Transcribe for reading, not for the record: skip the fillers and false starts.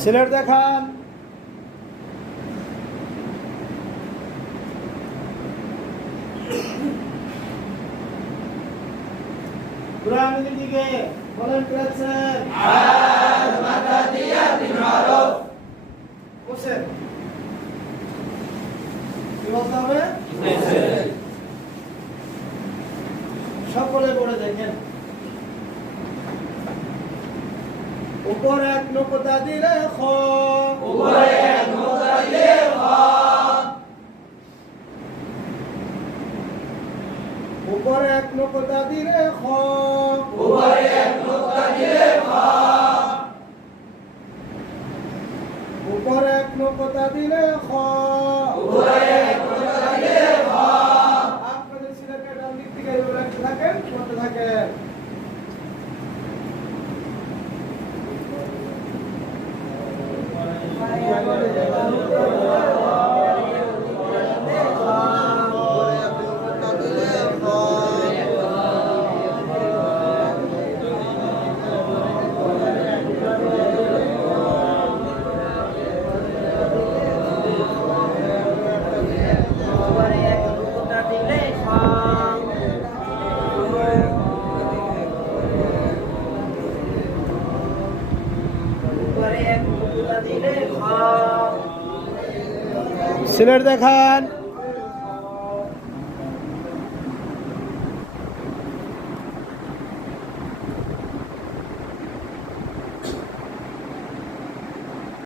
সিলেট দেখান। কুরআনের দিকে বলেন করেছেন আজ মাথা দিয়া দিন মারো বসে কি বলতে হবে? সকলে পড়ে দেখেন। উপরে এক নোকতা দিলে খ, উপরে এক নোকতা দিলে খ, উপরে এক নোকতা দিলে খ, উপরে এক নোকতা দিলে খ, উপরে এক নোকতা দিলে খ, উপরে এক নোকতা দিলে খ। আপনাদের সিলেটের ডান দিক থেকে এভাবে রাখতে থাকেন, করতে থাকেন। সিলেট দেখান।